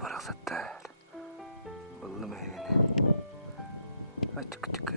барақсатта. Бұллы мәйгені. Ачық-чық.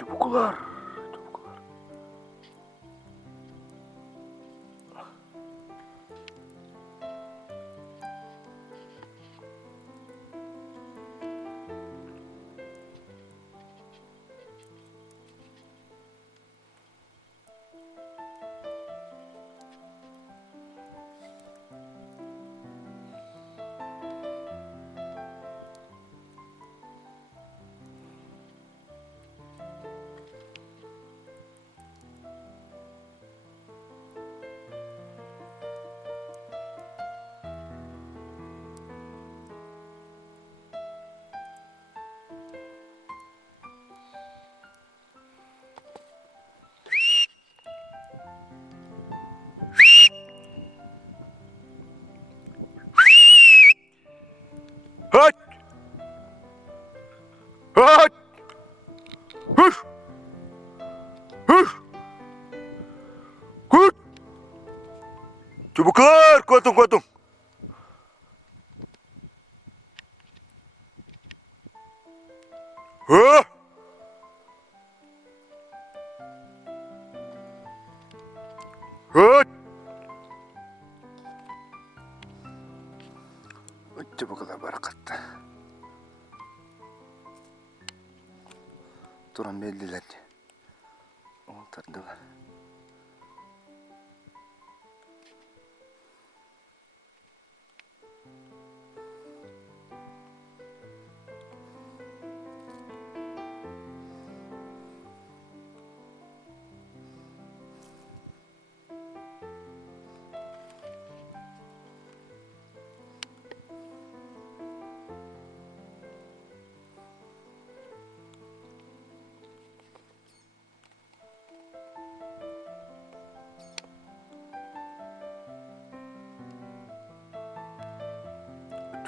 Çubuklar. Çubuklar. Hıt! Hıt! Hıt! Hıt! Hıt! Çubuklar, kuatung kuatung. Hıh! Hıt! Çubuklar barakatta. Turan belliler. Oltardı var.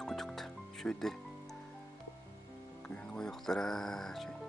Küçük şöyle gün oyuklara şöyle.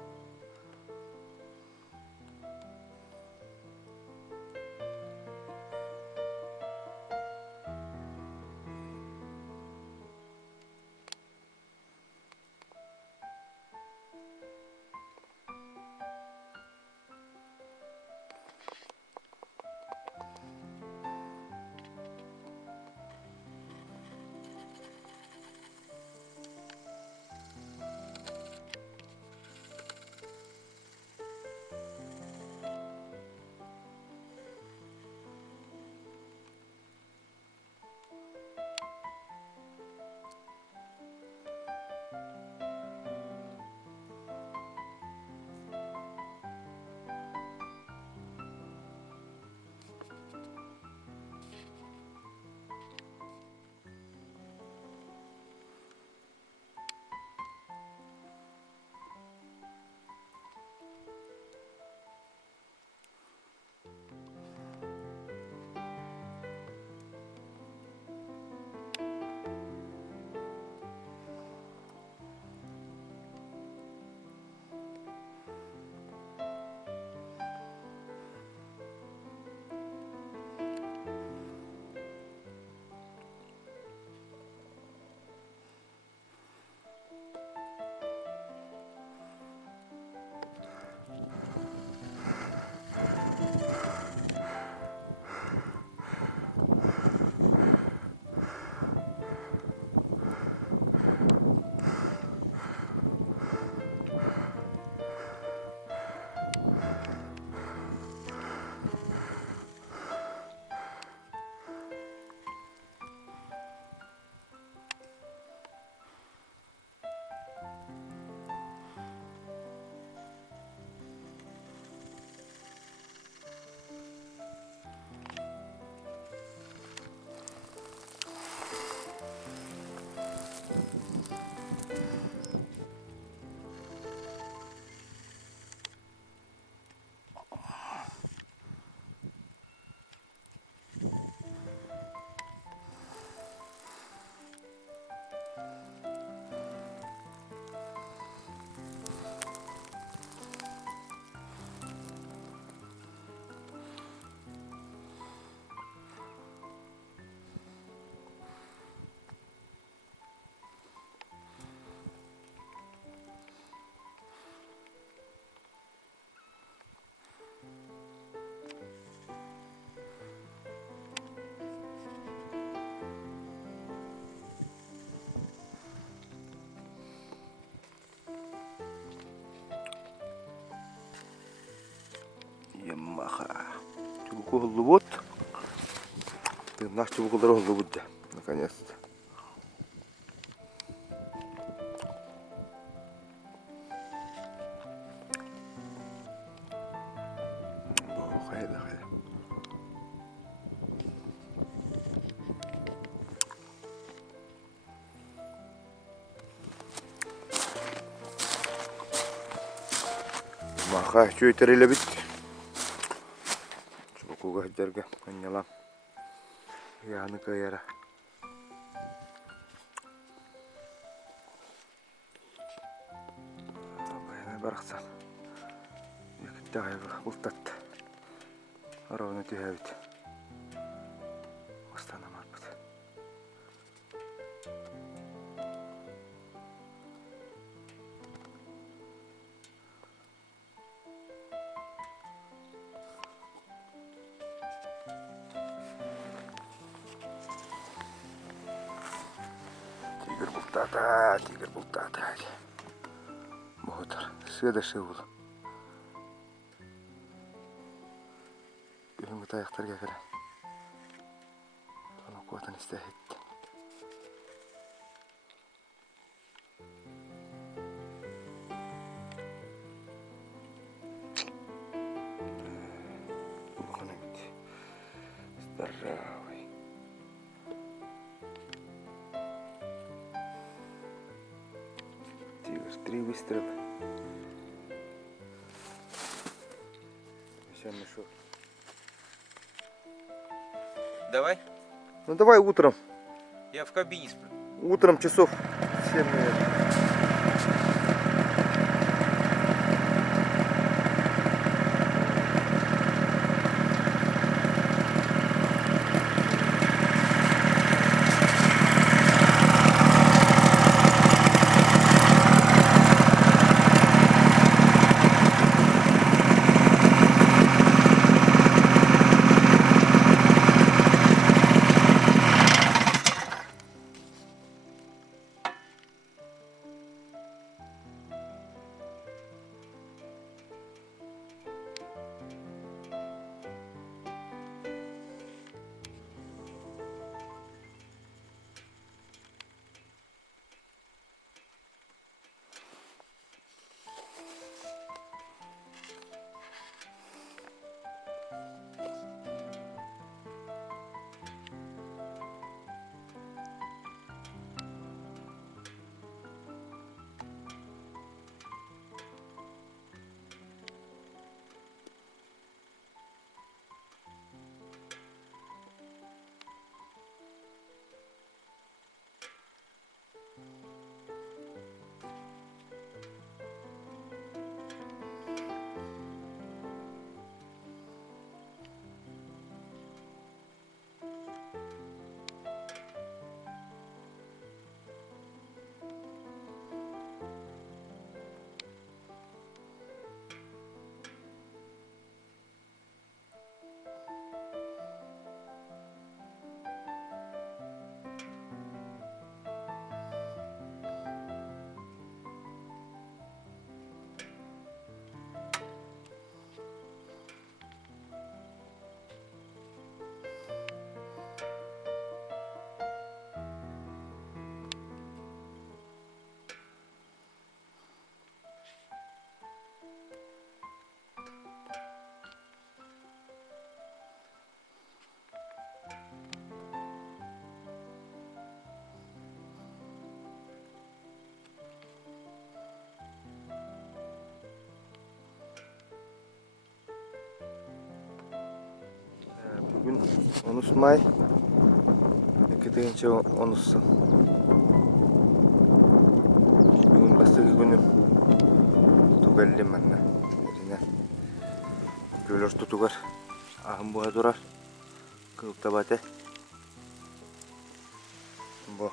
Hollywood. Наш чубукулар Hollywood да. Наконец-то. Хайда. Маха чөйтереле бит. Чубукуга жерге оннялам. Яны каяра. Баяна бараксан. Якытта айгы ултатты. Ровно түйәбит. Остана марбыт. Тигр бултата. Ботар. Следующий был. Бүгүнкү таяктарга кире. Аны куатын истехет. Здоровый. Тигр, 3 выстрела. Сейчас мешок. Давай. Ну давай утром. Я в кабине сплю. Утром часов 7, наверное. Bugün 13 May 2013. Bugün bastırgı günü tugallim anna. Yerine köylör tutugar. Ahım buğa durar. Kılıkta bate. Bu.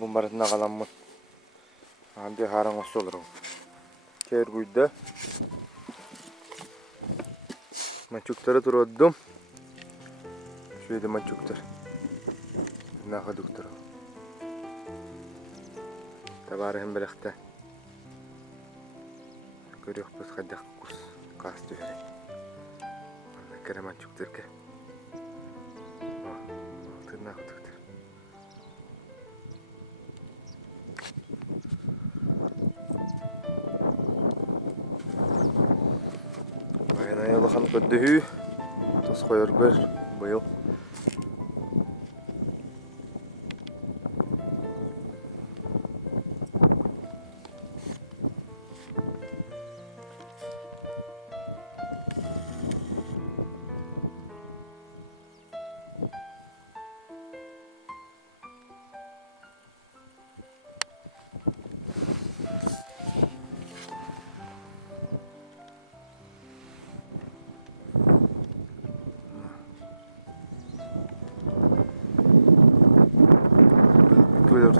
Bu baratına kalanmın. Hadi harang osu olur. Kör kuyda. Mançukları turadım. Şöyle mançuklar. Naha doktoru. Tabarım belekte. Görüyor bas kadak kus kastı hele. Keremen çuktırke. Tırnak tıktır. Bayana yolu kan köddühü. Toz koyar gör. Buyur. Buyur.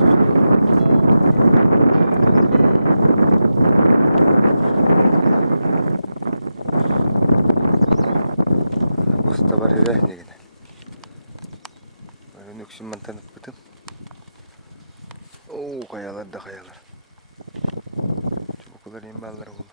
Usta var ya ne gene. Böyle nüksün ben tanıp bıtım. Oo kayalar da kayalar. Çubuklar yiyeyim balları oldu.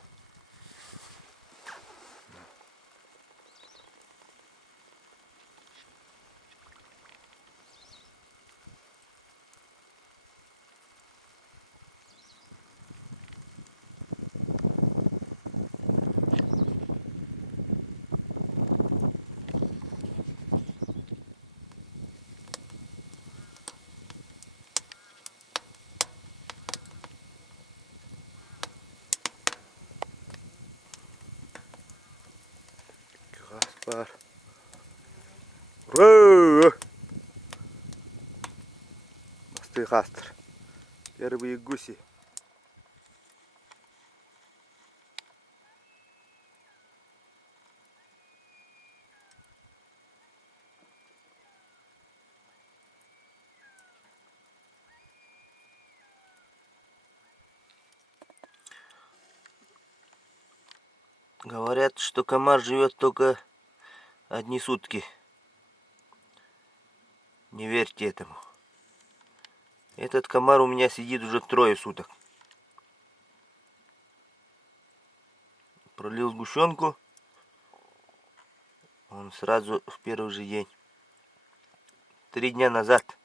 Kaspar. Mastı kastır. Yarı büyük gusi. Говорят, что комар живет только одни сутки. Не верьте этому. Этот комар у меня сидит уже 3 суток. Пролил сгущенку. Он сразу в первый же день. 3 дня назад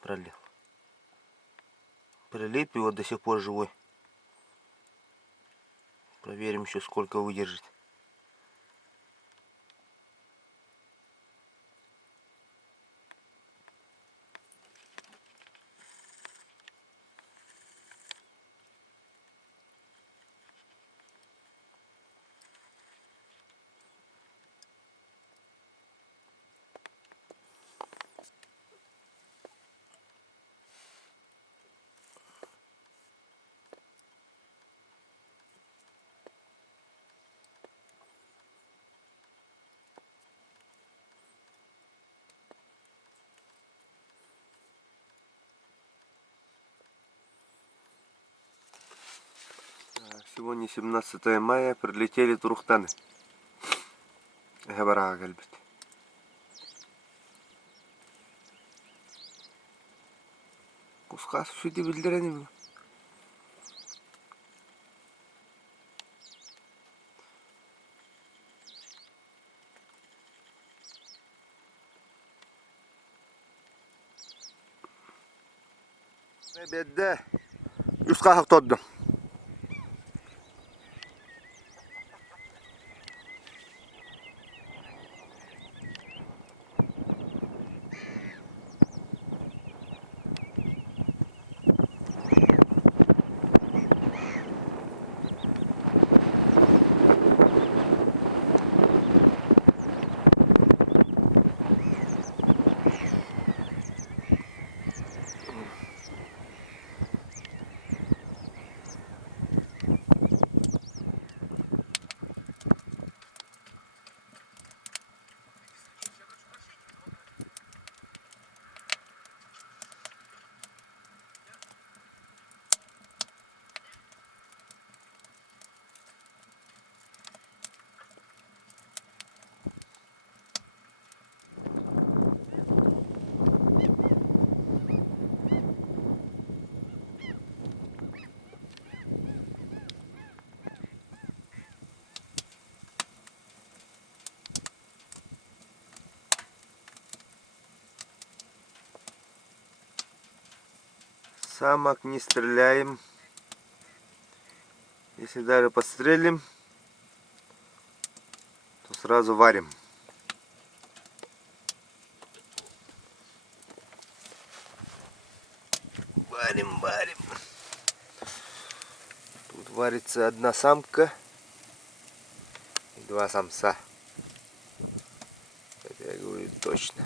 пролил. Прилип, и вот до сих пор живой. Проверим еще, сколько выдержит. Сегодня 17 мая, прилетели турухтаны. Габарага гальбит. Кускас şu diye bildireni mi? Bedde 140 toddum. Самок не стреляем. Если даже подстрелим, то сразу варим. Варим. Тут варится одна самка и два самца. Это я говорю точно.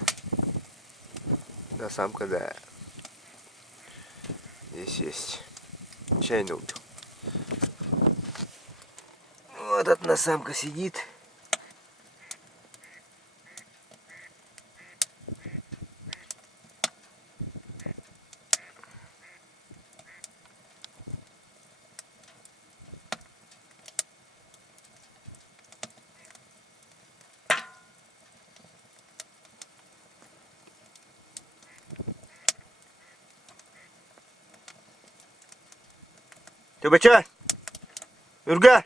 Одна самка, да. Здесь есть. Чайно убил. Вот одна самка сидит. Тюбача! Юрга!